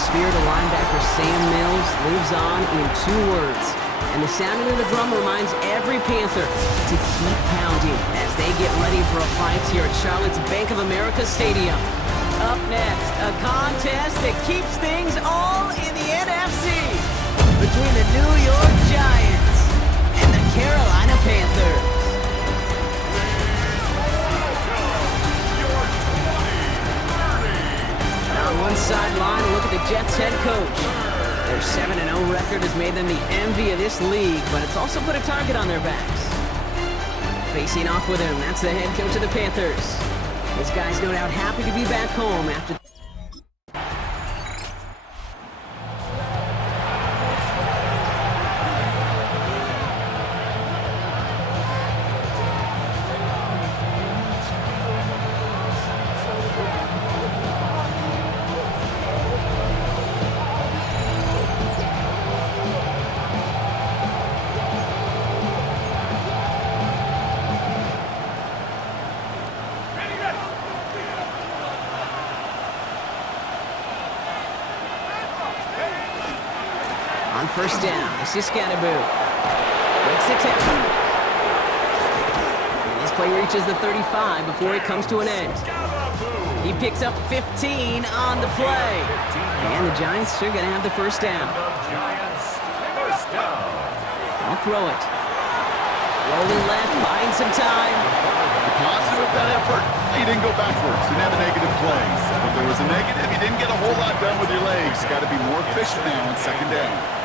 Spirit of linebacker Sam Mills lives on in 2 words. And the sounding of the drum reminds every Panther to keep pounding as they get ready for a fight here at Charlotte's Bank of America Stadium. Up next, a contest that keeps things all in the NFC between the New York Giants and the Carolina Panthers. On one sideline, look at the Jets head coach. Their 7-0 record has made them the envy of this league, but it's also put a target on their backs. Facing off with him, that's the head coach of the Panthers. This guy's no doubt happy to be back home after... On first down, this is Scatterboo. Breaks the tackle. And this play reaches the 35 before it comes to an end. He picks up 15 on the play. And the Giants are going to have the first down. I'll throw it. Rolling left, buying some time. The positive of that effort, he didn't go backwards. Didn't have a negative play. If there was a negative, you didn't get a whole lot done with your legs. Got to be more efficient now on second down.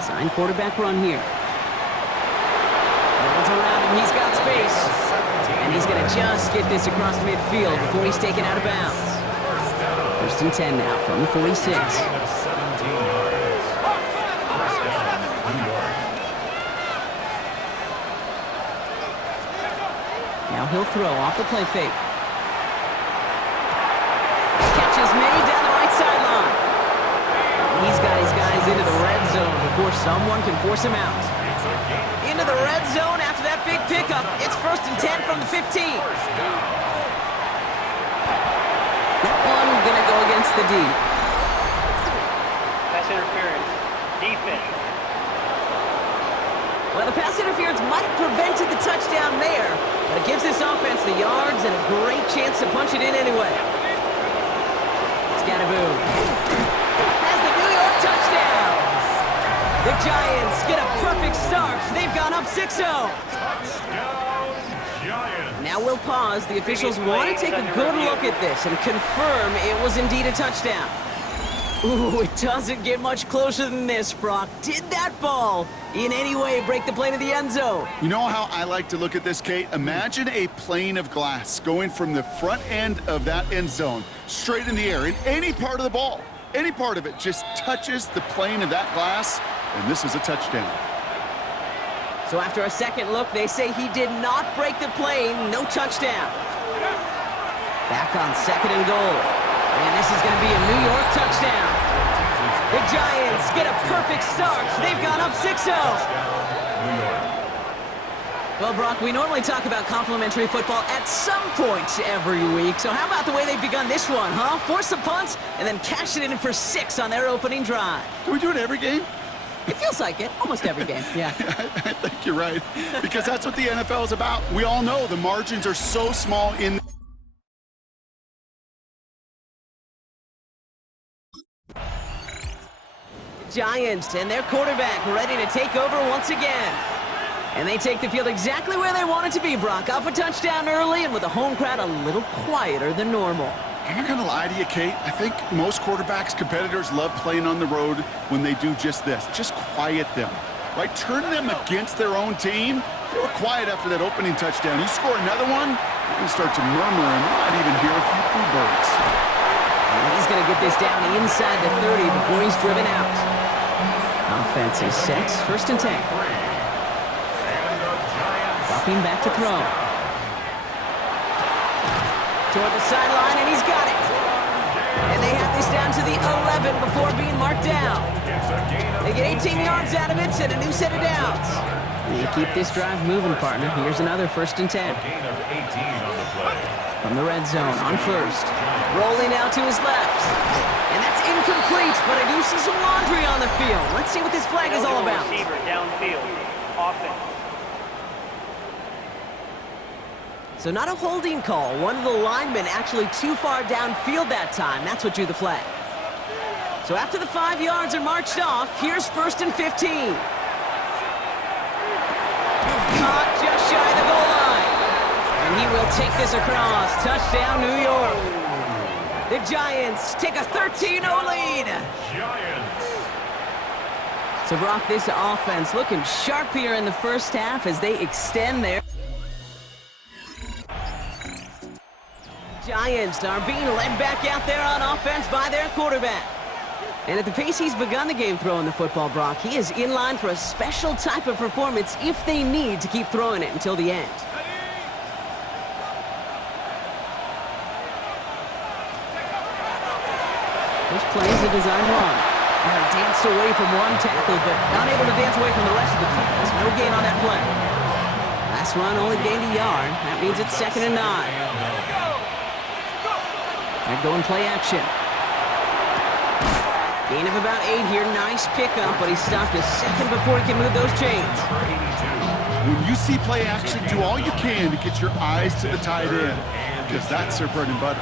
Design quarterback run here. No one's around him. He's got space. And he's going to just get this across midfield before he's taken out of bounds. First and 10 now from the 46. Now he'll throw off the play fake. Catch is made down the right sideline. He's got his guys into the red zone before someone can force him out. Into the red zone after that big pickup. It's first and 10 from the 15. That one gonna go against the D. Pass interference. Defense. Well, the pass interference might have prevented the touchdown there, but it gives this offense the yards and a great chance to punch it in anyway. Scatterboo has the New York touchdown. The Giants get a perfect start. They've gone up 6-0. Now we'll pause. The officials want to take a good look at this and confirm it was indeed a touchdown. Ooh, it doesn't get much closer than this, Brock. Did that ball in any way break the plane of the end zone? You know how I like to look at this, Kate? Imagine a plane of glass going from the front end of that end zone straight in the air. And any part of the ball, any part of it just touches the plane of that glass, and this is a touchdown. So after a second look, they say he did not break the plane. No touchdown. Back on second and goal. And this is going to be a New York touchdown. The Giants get a perfect start. They've gone up 6-0. Well, Brock, we normally talk about complimentary football at some point every week. So how about the way they've begun this one, huh? Force a punt and then cash it in for 6 on their opening drive. Do we do it every game? It feels like it. Almost every game, yeah. I think you're right. Because that's what the NFL is about. We all know the margins are so small in... Giants and their quarterback ready to take over once again. And they take the field exactly where they want it to be, Brock. Up a touchdown early and with the home crowd a little quieter than normal. I'm not going to lie to you, Kate. I think most quarterbacks, competitors love playing on the road when they do just this. Just quiet them. Right? Turn them against their own team. They were quiet after that opening touchdown. You score another one, you can start to murmur and you might even hear a few bluebirds. And he's going to get this down inside the 30 before he's driven out. Offense is set. First and 10. Dropping back to throw. Toward the sideline, and he's got it. And they have this down to the 11 before being marked down. They get 18 yards out of it and a new set of downs. And you keep this drive moving, partner. Here's another first and 10. Gain of 18 on the play. From the red zone on first. Rolling out to his left. And that's incomplete, but I do see some laundry on the field. Let's see what this flag is all about. Receiver downfield. Offense. So not a holding call. One of the linemen actually too far downfield that time. That's what drew the flag. So after the 5 yards are marched off, here's 1st and 15. Caught just shy of the goal line. And he will take this across. Touchdown, New York. The Giants take a 13-0 lead. Giants. So Brock, this offense looking sharp here in the first half as they extend their... Giants are being led back out there on offense by their quarterback. And at the pace he's begun the game throwing the football, Brock, he is in line for a special type of performance if they need to keep throwing it until the end. This play is a design run. And he danced away from one tackle, but not able to dance away from the rest of the defense. No gain on that play. Last run only gained a yard. That means it's 2nd and 9. They're going play action. Gain of about 8 here. Nice pickup, but he stopped a second before he can move those chains. When you see play action, do all you can to get your eyes to the tight end, because that's their bread and butter.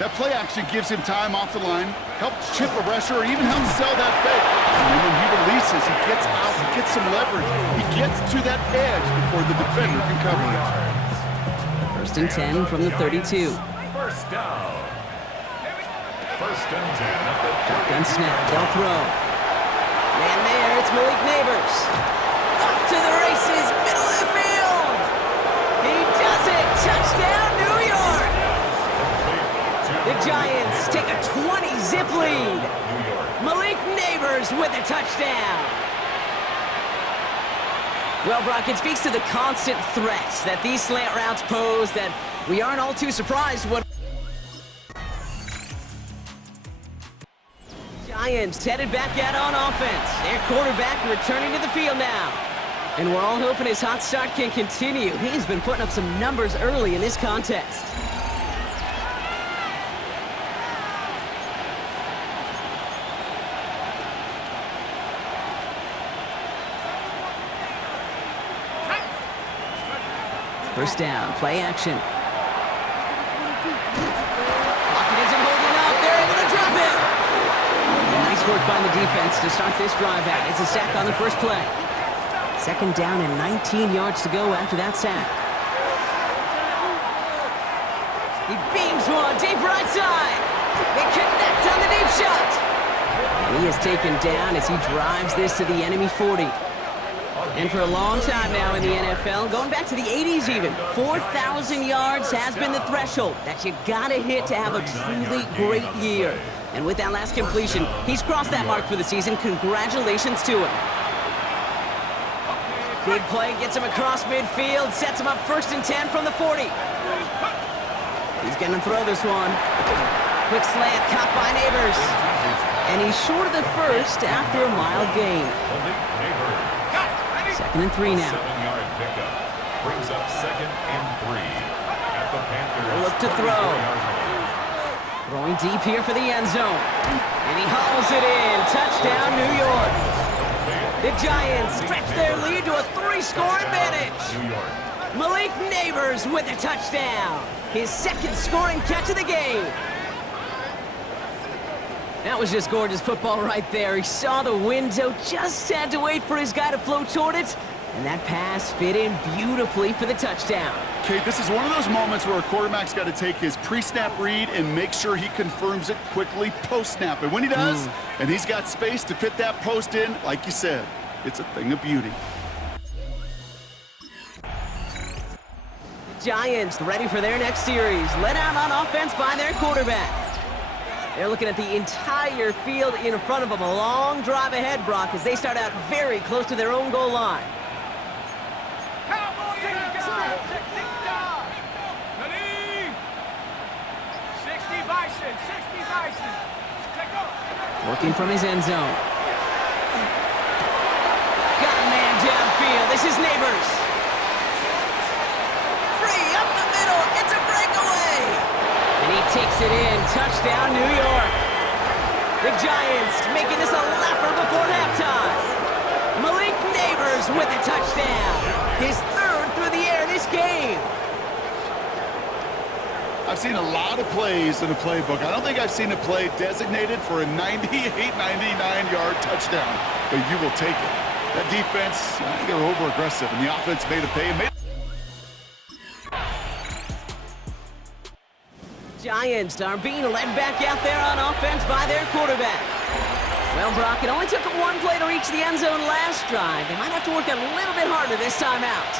That play action gives him time off the line, helps chip a rusher, or even helps sell that fake. And then when he releases, he gets out, he gets some leverage. He gets to that edge before the defender can cover it. 1st and 10 from the 32. First down. 1st and 10 at the Shotgun snap, they'll throw. Man there, it's Malik Neighbors. Up to the races, middle of the field. He does it, touchdown New York. The Giants take a 20-zip lead. Malik Neighbors with a touchdown. Well, Brock, it speaks to the constant threats that these slant routes pose that we aren't all too surprised what Giants headed back out on offense. Their quarterback returning to the field now. And we're all hoping his hot start can continue. He's been putting up some numbers early in this contest. First down, play action. Pocket isn't holding up. They're able to drop it. Nice work by the defense to start this drive out. It's a sack on the first play. 2nd down and 19 yards to go after that sack. He beams one deep right side. They connect on the deep shot. And he is taken down as he drives this to the enemy 40. And for a long time now in the NFL, going back to the 80s even, 4,000 yards has been the threshold that you gotta hit to have a truly great year. And with that last completion, he's crossed that mark for the season. Congratulations to him. Big play gets him across midfield, sets him up 1st and 10 from the 40. He's gonna throw this one. Quick slant, caught by Neighbors. And he's short of the first after a mild gain. 2nd and 3 now. 7-yard pickup brings up 2nd and 3 at the Panthers. Look to throw. Throwing deep here for the end zone. And he hauls it in. Touchdown, New York. The Giants stretch their lead to a 3-score advantage. New York. Malik Neighbors with a touchdown. His 2nd scoring catch of the game. That was just gorgeous football right there. He saw the window, just had to wait for his guy to float toward it, and that pass fit in beautifully for the touchdown. Kate, this is one of those moments where a quarterback's got to take his pre-snap read and make sure he confirms it quickly post-snap. And when he does, and he's got space to fit that post in, like you said, it's a thing of beauty. Giants ready for their next series, led out on offense by their quarterback. They're looking at the entire field in front of them. A long drive ahead, Brock, as they start out very close to their own goal line. Working from his end zone. Got a man downfield. This is Neighbors. Free up the middle. It's a breakaway. Touchdown, New York. The Giants making this a laugher before halftime. Malik Neighbors with a touchdown. His third through the air this game. I've seen a lot of plays in the playbook. I don't think I've seen a play designated for a 98, 99-yard touchdown, but you will take it. That defense, I think they were over-aggressive, and the offense made a pay. Giants are being led back out there on offense by their quarterback. Well, Brock, it only took them one play to reach the end zone last drive. They might have to work a little bit harder this time out.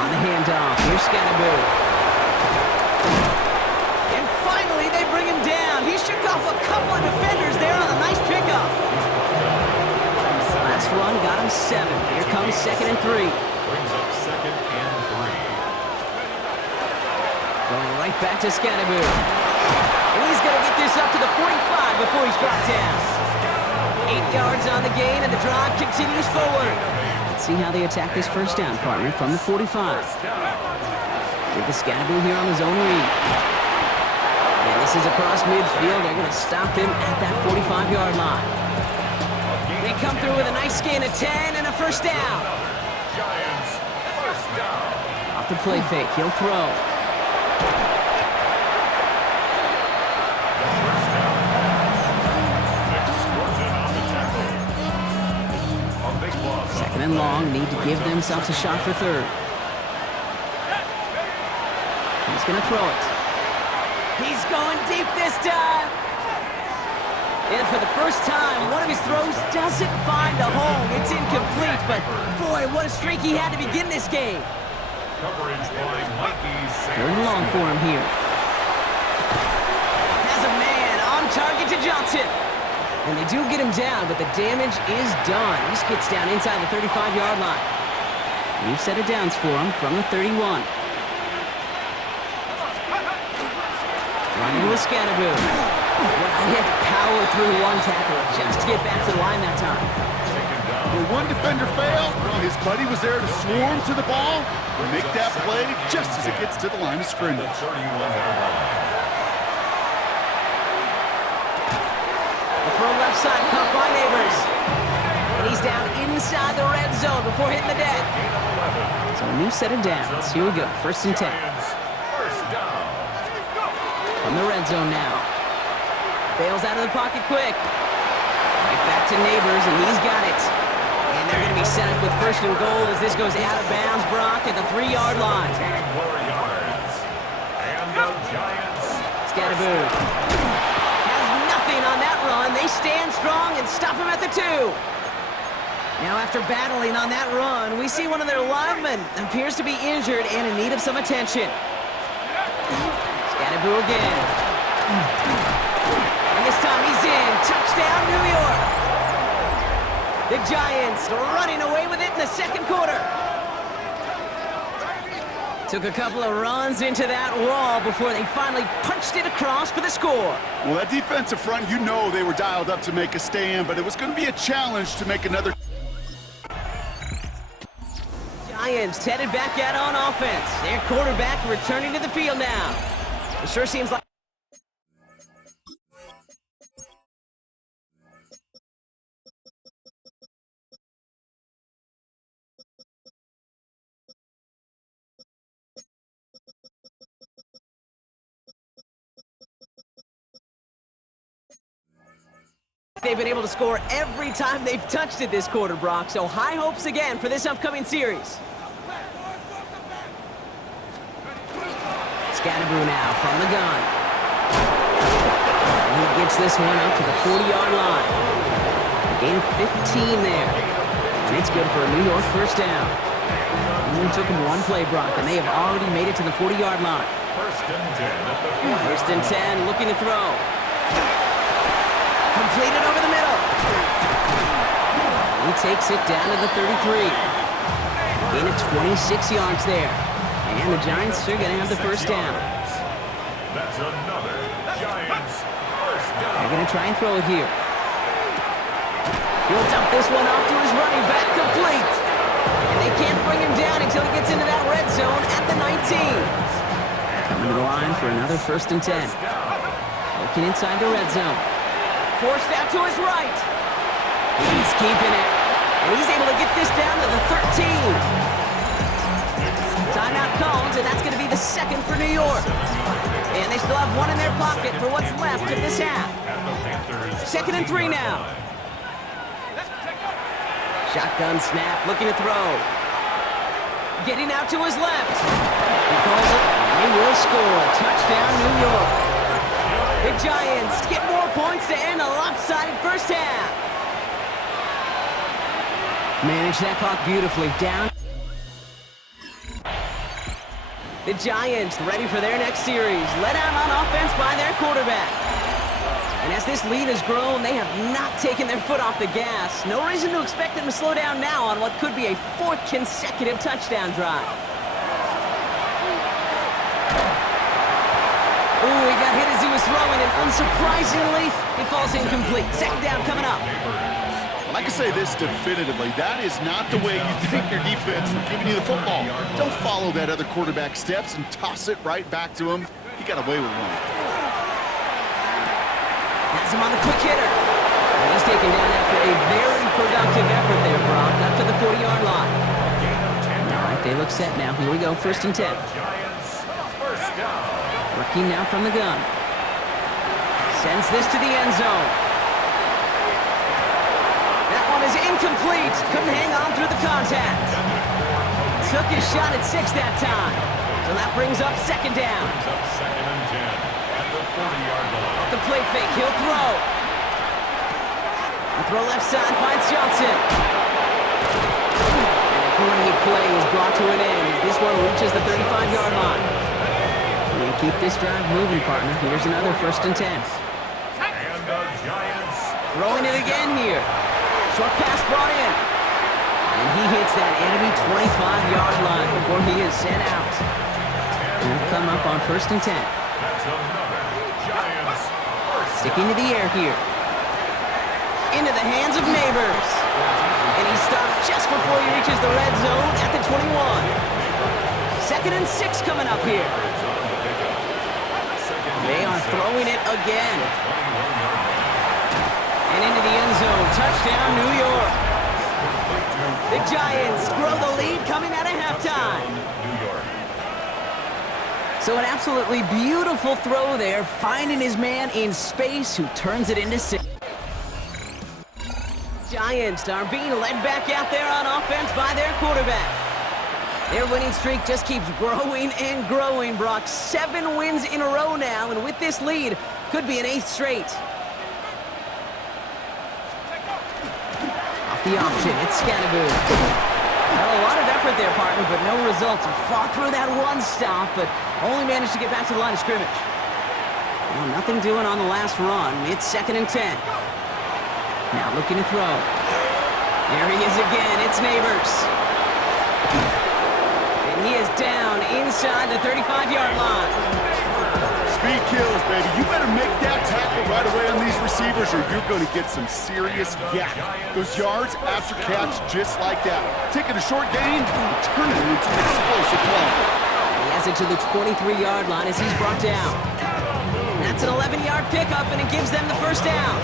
On the handoff, here's Scatterboo. And finally, they bring him down. He shook off a couple of defenders there on a nice pickup. Last one got him 7. Here comes 2nd and 3. Brings up 2nd and 3. Going right back to Scatterboo. And he's going to get this up to the 45 before he's brought down. 8 yards on the gain, and the drive continues forward. Let's see how they attack this first down, partner, from the 45. Get the Scatterboo here on his own read. And this is across midfield. They're going to stop him at that 45-yard line. They come through with a nice gain of 10 and a first down. Giants, first down. Off the play fake, he'll throw. Second and long, need to give themselves a shot for third. He's going to throw it. He's going deep this time. And for the first time, one of his throws doesn't find a home. It's incomplete, but boy, what a streak he had to begin this game. Coverage by Mikey. Third and long for him here. Has a man on target to Johnson. And they do get him down, but the damage is done. This gets down inside the 35-yard line. New set of downs for him from the 31. Running with Scatterboo. Well, he had to power through one tackle just to get back to the line that time. When one defender failed, well, his buddy was there to swarm to the ball and make that play just as it gets to the line of scrimmage. Throw left side, caught by Neighbors. And he's down inside the red zone before hitting the deck. So a new set of downs. Here we go, 1st and 10. From the red zone now. Bails out of the pocket quick. Right back to Neighbors, and he's got it. And they're going to be set up with 1st and goal as this goes out of bounds, Brock, at the 3-yard line. Scatterboo. On that run, they stand strong and stop him at the 2. Now after battling on that run, we see one of their linemen appears to be injured and in need of some attention. Scatterboo again. And this time he's in. Touchdown, New York. The Giants running away with it in the 2nd quarter. Took a couple of runs into that wall before they finally punched it across for the score. Well, that defensive front, you know they were dialed up to make a stand, but it was going to be a challenge to make another. Giants headed back out on offense. Their quarterback returning to the field now. It sure seems like they've been able to score every time they've touched it this quarter, Brock. So high hopes again for this upcoming series. Scatterboo now from the gun. And he gets this one up to the 40-yard line. A gain of 15 there. And it's good for a New York first down. It only took him one play, Brock, and they have already made it to the 40-yard line. 1st and 10. 1st and 10, looking to throw. Completed over the middle. He takes it down to the 33. Gain of 26 yards there. And the Giants are going to have the first down. That's another Giants first down. They're going to try and throw it here. He'll dump this one off to his running back, complete. And they can't bring him down until he gets into that red zone at the 19. Coming to the line for another 1st and 10. Looking inside the red zone. Forced out to his right. He's keeping it. And he's able to get this down to the 13. Timeout called, and that's going to be the 2nd for New York. And they still have one in their pocket for what's left of this half. 2nd and 3 now. Shotgun snap, looking to throw. Getting out to his left. He calls it, and they will score. Touchdown, New York. The Giants get more points to end a lopsided first half. Manage that clock beautifully. Down. The Giants ready for their next series. Let out on offense by their quarterback. And as this lead has grown, they have not taken their foot off the gas. No reason to expect them to slow down now on what could be a 4th consecutive touchdown drive. Ooh, he got hit as he was throwing, and unsurprisingly, it falls incomplete. 2nd down coming up. I can say this definitively. That is not the way you think your defense is giving you the football. Don't follow that other quarterback steps and toss it right back to him. He got away with one. Has him on the quick hitter. And he's taken down after a very productive effort there, Brock, up to the 40-yard line. All right, they look set now. Here we go, 1st and 10. Working now from the gun. Sends this to the end zone. That one is incomplete. Couldn't hang on through the contact. Took his shot at 6 that time. So that brings up 2nd down. Off the play fake, he'll throw. The throw left side finds Johnson. And a great play is brought to an end as this one reaches the 35-yard line. And keep this drive moving, partner. Here's another 1st and 10. Throwing it again here. Short pass brought in. And he hits that enemy 25-yard line before he is sent out. He'll come up on 1st and 10. Sticking to the air here. Into the hands of Neighbors. And he stopped just before he reaches the red zone at the 21. 2nd and 6 coming up here. They are throwing it again. And into the end zone. Touchdown, New York. The Giants grow the lead coming out of halftime. So an absolutely beautiful throw there, finding his man in space who turns it into 6. Giants are being led back out there on offense by their quarterback. Their winning streak just keeps growing and growing, Brock. 7 wins in a row now, and with this lead, could be an 8th straight. Off the option, it's Scatterboot. Well, a lot of effort there, partner, but no results. He fought through that one stop, but only managed to get back to the line of scrimmage. Well, nothing doing on the last run. It's 2nd and 10. Now looking to throw. There he is again. It's Neighbors. And he is down inside the 35-yard line. Speed kills, baby. You better make that tackle right away on these receivers or you're going to get some serious yak. Those yards after catch just like that. Taking a short gain and turning it into an explosive play. He has it to the 23-yard line as he's brought down. That's an 11-yard pickup, and it gives them the 1st down.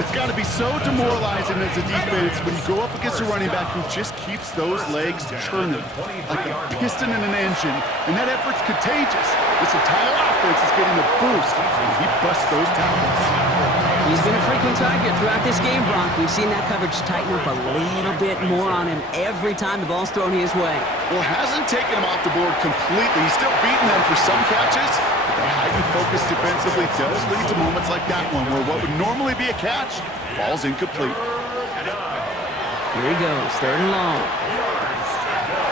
It's got to be so demoralizing as a defense when you go up against a running back who just keeps those legs churning like a piston in an engine, and that effort's contagious. This entire offense is getting a boost as he busts those tackles. He's been a frequent target throughout this game, Brock. We've seen that coverage tighten up a little bit more on him every time the ball's thrown his way. Well, hasn't taken him off the board completely. He's still beating them for some catches, but the heightened focus defensively does lead to moments like that one where what would normally be a catch falls incomplete. Here he goes, 3rd and long.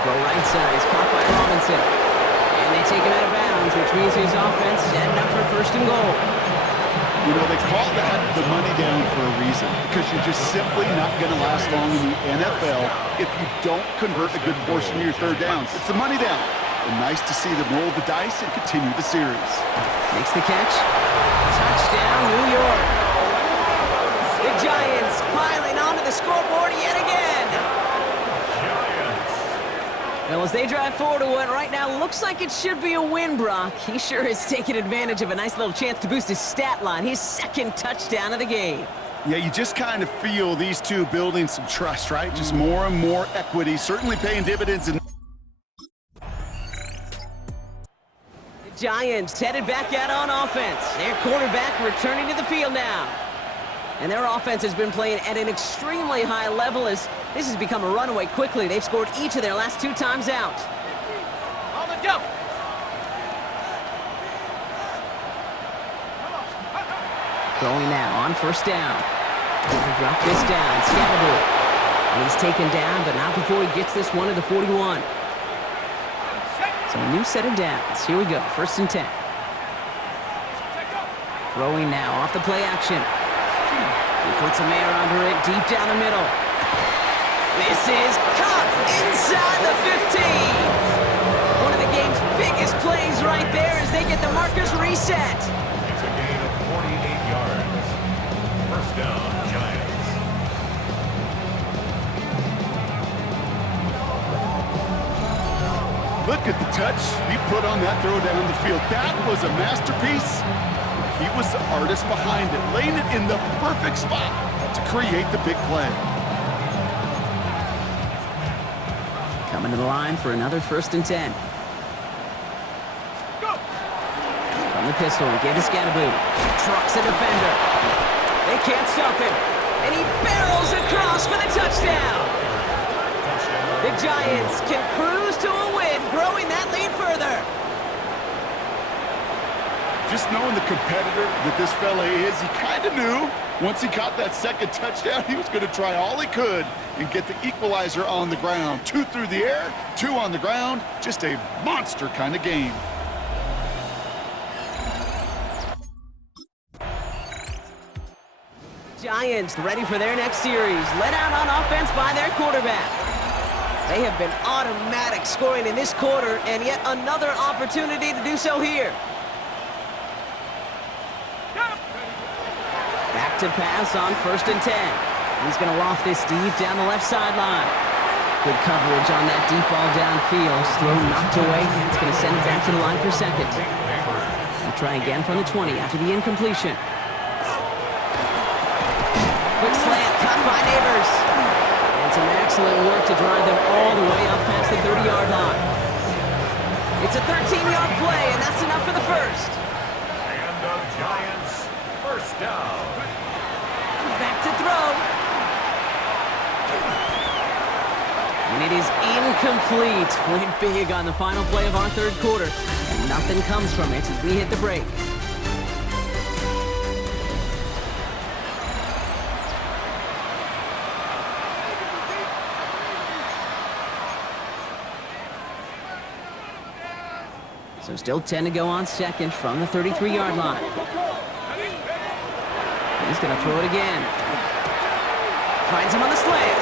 Throw right side is caught by Robinson. And they take him out of bounds, which means his offense setting up for 1st and goal. You know, they call that the money down for a reason, because you're just simply not going to last long in the NFL if you don't convert a good portion of your 3rd downs. It's the money down. And nice to see them roll the dice and continue the series. Makes the catch. Touchdown, New York. The Giants piling onto the scoreboard yet again. as they drive forward to what right now looks like it should be a win, Brock. He sure is taking advantage of a nice little chance to boost his stat line. His second touchdown of the game. Yeah, you just kind of feel these two building some trust, right? Just more and more equity, certainly paying dividends. The Giants headed back out on offense. Their quarterback returning to the field now. And their offense has been playing at an extremely high level as this has become a runaway quickly. They've scored each of their last 2 times out. On the jump. Going now on first down. He'll drop this down. Scatterable. And he's taken down, but not before he gets this one to the 41. So a new set of downs. Here we go. First and 10. Throwing now off the play action. He puts a man under it deep down the middle. This is caught inside the 15. One of the game's biggest plays right there as they get the markers reset. It's a gain of 48 yards. First down, Giants. Look at the touch he put on that throw down the field. That was a masterpiece. He was the artist behind it, laying it in the perfect spot to create the big play. Coming to the line for another first and 10. From the pistol, we give to Scatterbo. Trucks a defender. They can't stop him. And he barrels across for the touchdown. The Giants can cruise to a win, growing that lead further. Just knowing the competitor that this fella is, he kind of knew once he caught that second touchdown, he was going to try all he could and get the equalizer on the ground. 2 through the air, 2 on the ground. Just a monster kind of game. Giants ready for their next series. Let out on offense by their quarterback. They have been automatic scoring in this quarter, and yet another opportunity to do so here. Back to pass on first and 10. He's going to loft this deep down the left sideline. Good coverage on that deep ball downfield. Throw knocked away. It's going to send it back to the line for second. They'll try again from the 20 after the incompletion. Quick slant cut by Neighbors. And some excellent work to drive them all the way up past the 30-yard line. It's a 13-yard play, and that's enough for the first. And the Giants, first down. Back to throw. And it is incomplete. Went big on the final play of our third quarter. And nothing comes from it as we hit the break. So still 10 to go on second from the 33-yard line. He's going to throw it again. Finds him on the slant.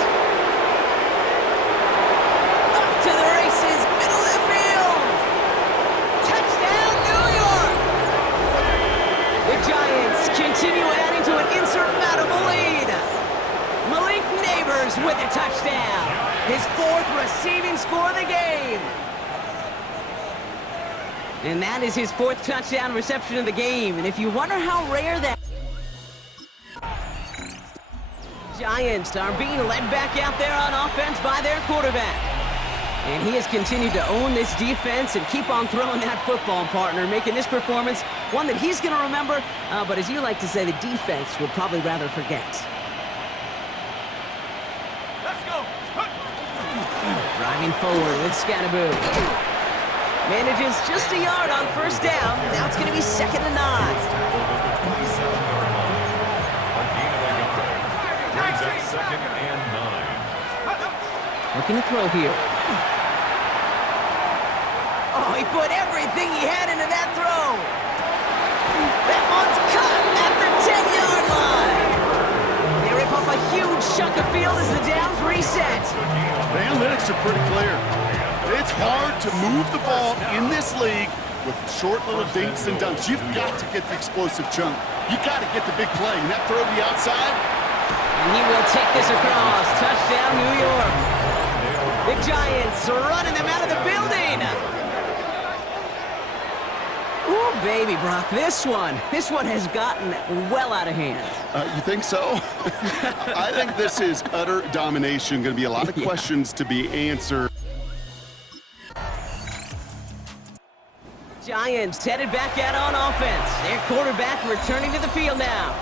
Up to the races, middle of the field. Touchdown, New York! The Giants continue adding to an insurmountable lead. Malik Neighbors with a touchdown. His 4th receiving score of the game. And that is his 4th touchdown reception of the game. And if you wonder how rare that Giants are being led back out there on offense by their quarterback. And he has continued to own this defense and keep on throwing that football, partner, making this performance one that he's going to remember, but as you like to say, the defense would probably rather forget. Let's go. Driving forward with Scatterbo. Manages just a yard on first down. Now it's going to be 2nd and 9. Brings up 2nd and 9. Looking to throw here. Oh, he put everything he had into that throw. That one's caught at the 10-yard line. They rip off a huge chunk of field as the downs reset. The analytics are pretty clear. It's hard to move the ball in this league with short little dinks and dunks. You've got to get the explosive chunk. You got to get the big play. And that throw to the outside. And he will take this across. Touchdown, New York. The Giants are running them out of the building. Ooh, baby, Brock, this one has gotten well out of hand. You think so? I think this is utter domination. Going to be a lot of questions to be answered. Giants headed back out on offense. Their quarterback returning to the field now.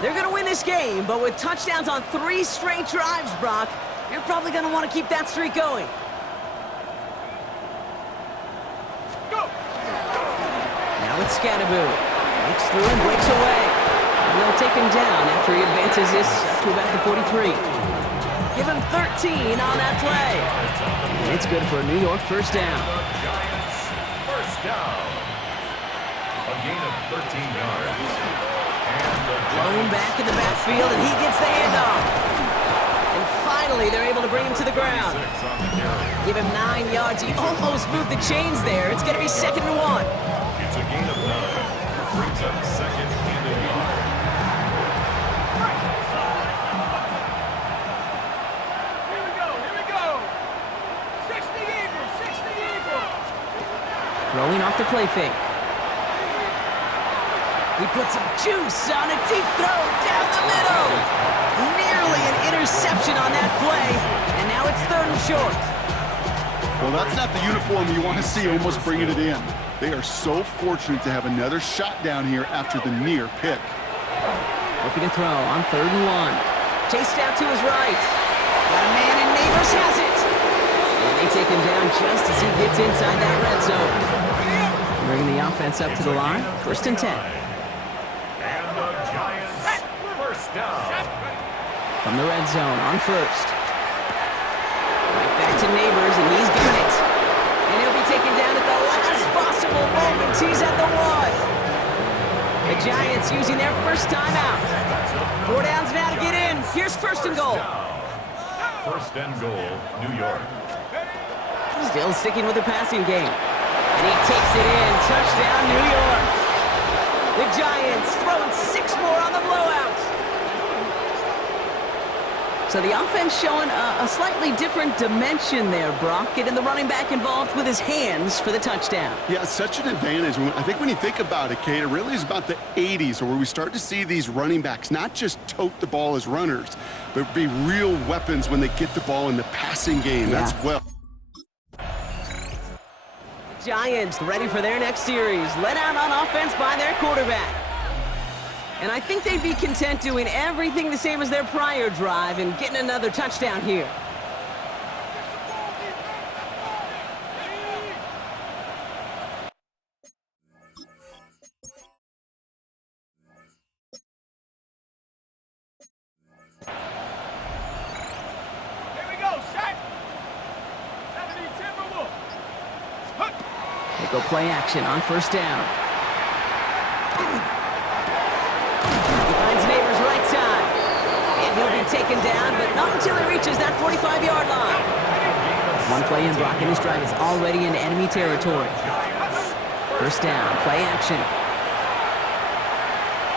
They're going to win this game, but with touchdowns on 3 straight drives, Brock, you're probably going to want to keep that streak going. Go! Now it's Scattaboo. Breaks through and breaks away. And they'll take him down after he advances this up to about the 43. Give him 13 on that play. And it's good for a New York first down. Giants first down. A gain of 13 yards. Blown back in the backfield, and he gets the handoff. And finally, they're able to bring him to the ground. Give him 9 yards. He almost moved the chains there. It's going to be 2nd and 1. It's a gain of 9. Brings up 2nd and a yard. Here we go. 60 Eagle. Throwing off the play fake. He puts some juice on a deep throw down the middle. Nearly an interception on that play, and now it's 3rd and short. Well, that's not the uniform you want to see almost bringing it in. They are so fortunate to have another shot down here after the near pick. Looking to throw on 3rd and 1. Chased out to his right. Got a man, and Neighbors has it. And they take him down just as he gets inside that red zone. Bringing the offense up to the line. 1st and 10. From the red zone on 1st. Right back to Neighbors, and he's got it. And he'll be taken down at the last possible moment. He's at the 1. The Giants using their first timeout. 4 downs now to get in. Here's 1st and goal. 1st and goal, New York. Still sticking with the passing game. And he takes it in. Touchdown, New York. The Giants throwing 6 more on the blowout. So the offense showing a slightly different dimension there, Brock. Getting the running back involved with his hands for the touchdown. Yeah, such an advantage. I think when you think about it, Kate, it really is about the 80s where we start to see these running backs not just tote the ball as runners, but be real weapons when they get the ball in the passing game as well. Giants ready for their next series. Let out on offense by their quarterback. And I think they'd be content doing everything the same as their prior drive and getting another touchdown here. Here we go, set. 70 Timberwolf. They go play action on 1st down. He'll be taken down, but not until he reaches that 45-yard line. One play in, Brock, and his drive is already into enemy territory. 1st down, play action.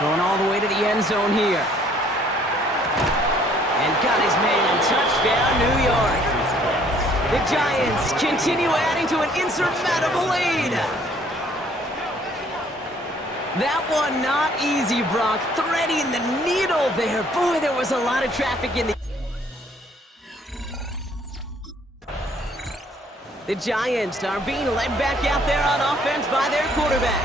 Going all the way to the end zone here. And got his man, touchdown, New York. The Giants continue adding to an insurmountable lead. That one not easy, Brock. Threading the needle there. Boy, there was a lot of traffic in the... The Giants are being led back out there on offense by their quarterback.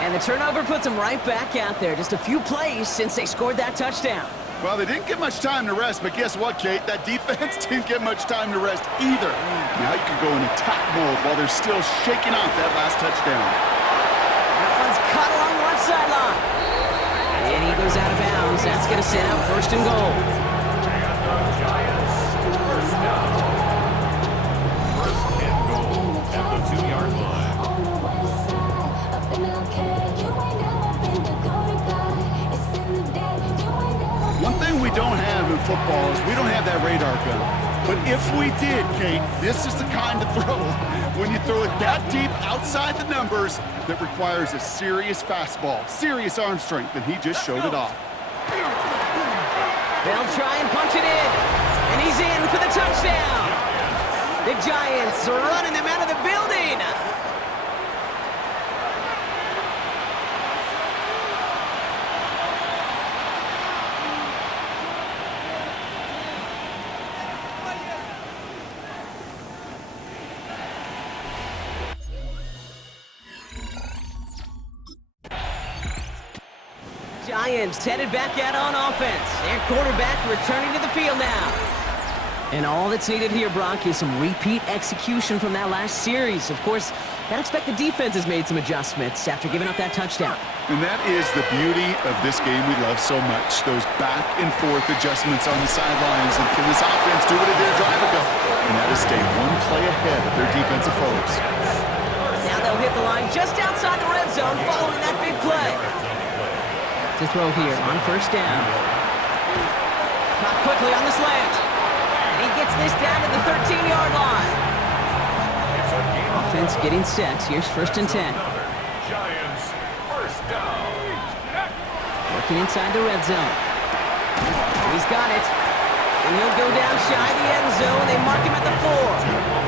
And the turnover puts them right back out there. Just a few plays since they scored that touchdown. Well, they didn't get much time to rest, but guess what, Kate? That defense didn't get much time to rest either. Now you can go in attack mode while they're still shaking off that last touchdown. Caught along the left sideline. And he goes out of bounds. That's going to set out 1st and goal. Giants first down. 1st and goal at the 2-yard line. One thing we don't have in football is we don't have that radar gun. But if we did, Kate, this is the kind of throw when you throw it that deep outside the numbers that requires a serious fastball, serious arm strength, and he just showed it off. The They'll try and punch it in. And he's in for the touchdown. The Giants are running them out of the building. Giants headed back out on offense. Their quarterback returning to the field now. And all that's needed here, Brock, is some repeat execution from that last series. Of course, I'd expect the defense has made some adjustments after giving up that touchdown. And that is the beauty of this game we love so much, those back-and-forth adjustments on the sidelines. And can this offense do what it did a drive ago? And that is stay one play ahead of their defensive foes. Now they'll hit the line just outside the red zone following that big play. To throw here on first down. Caught quickly on the slant. And he gets this down to the 13-yard line. Offense getting set. Here's 1st and 10. Giants, first down. Working inside the red zone. He's got it. And he'll go down shy of the end zone. They mark him at the 4.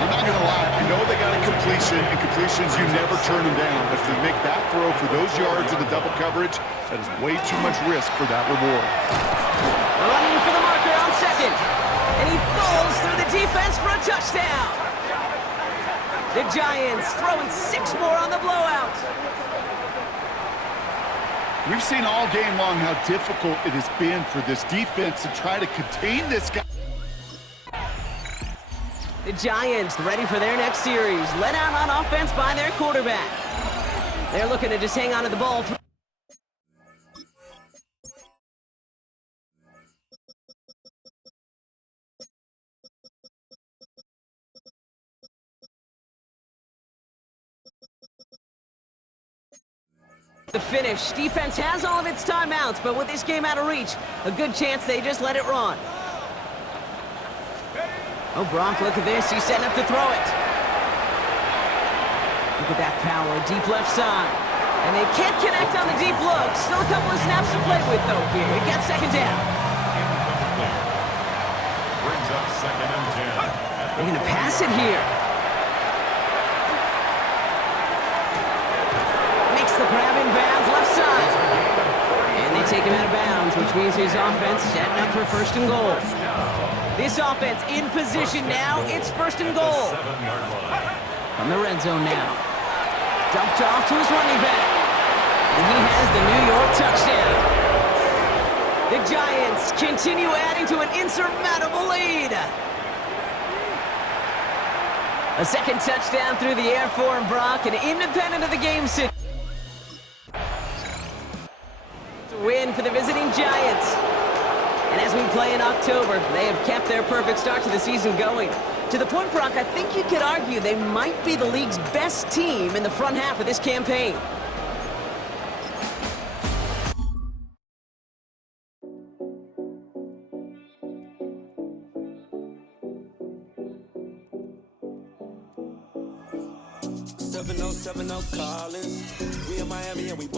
I'm not going to lie. I know they got a completion, and completions, you never turn them down. But to make that throw for those yards in the double coverage, that is way too much risk for that reward. Running for the marker on 2nd. And he falls through the defense for a touchdown. The Giants throwing 6 more on the blowout. We've seen all game long how difficult it has been for this defense to try to contain this guy. The Giants ready for their next series. Let out on offense by their quarterback. They're looking to just hang on to the ball. The finish. Defense has all of its timeouts, but with this game out of reach, a good chance they just let it run. Oh, Brock, look at this. He's setting up to throw it. Look at that power. Deep left side. And they can't connect on the deep look. Still a couple of snaps to play with, though, here. It gets 2nd down. Brings up 2nd and 10. They're going to pass it here. Makes the grab in bounds, left side. And they take him out of bounds, which means his offense setting up for 1st and goal. This offense in position now. It's 1st and goal. From the red zone now. Dumped off to his running back. And he has the New York touchdown. The Giants continue adding to an insurmountable lead. A 2nd touchdown through the air for him, Brock, and independent of the game situation. It's a win for the visiting Giants. And as we play in October, they have kept their perfect start to the season going. To the point, Brock, I think you could argue they might be the league's best team in the front half of this campaign. Collins. We in Miami and we